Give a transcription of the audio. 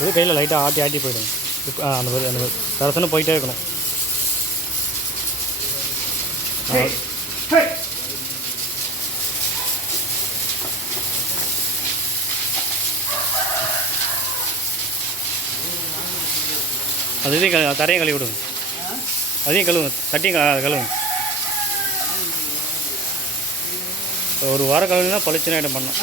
இது கையில் லைட்டாக ஆட்டி ஆட்டி போயிடும். அந்த மாதிரி தரசன்னு போயிட்டே இருக்கணும். அது இதையும் தரையும் கழுவி விடுங்க. அதையும் கழுவுங்க, தட்டியும் கழுவுங்க. ஒரு வாரம் கழுவுனா பளிச்சுன்னு ஐட்டம் பண்ணோம்.